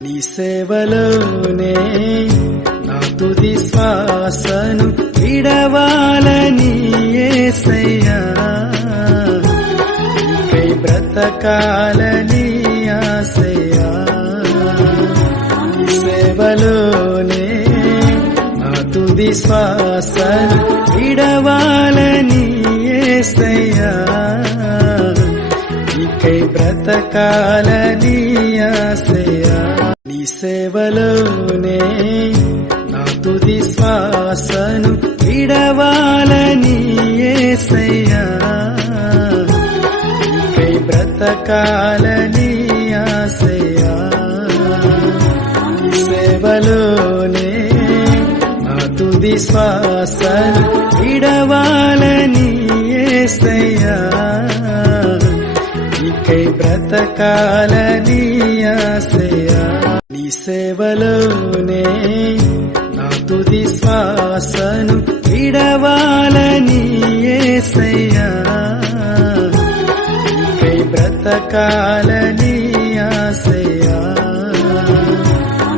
నీ సేవలోనే నా తుది శ్వాసను విడవాలని యేసయ్యా, నీకై బ్రతకాలని ఆశయ్యా. నీ సేవలోనే నా తుది శ్వాసను విడవాలని యేసయ్యా, నీకై బ్రతకాలని ఆశయ్యా. నీ సేవలోనే నా తుది శ్వాసను విడవాలని యేసయ్యా, నీకై బ్రతకాలని ఆశయ్యా. నీ సేవలోనే నా తుది శ్వాసను విడవాలని యేసయ్యా, నీకై బ్రతకాలని ఆశయ్యా. నీ సేవలోనే నా తుది శ్వాసను విడవాలని యేసయ్యా, నీకై బ్రతకాలని ఆశయ్యా.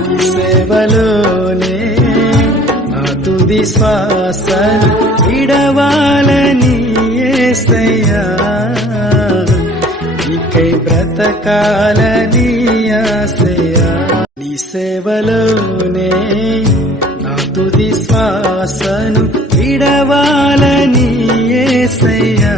నీ సేవలోనే నా తుది శ్వాసను విడవాలని యేసయ్యా, నీకై బ్రతకాలని ఆశయ్యా. నీ సేవలోనే నా తుది శ్వాసను విడవాలని యేసయ్యా,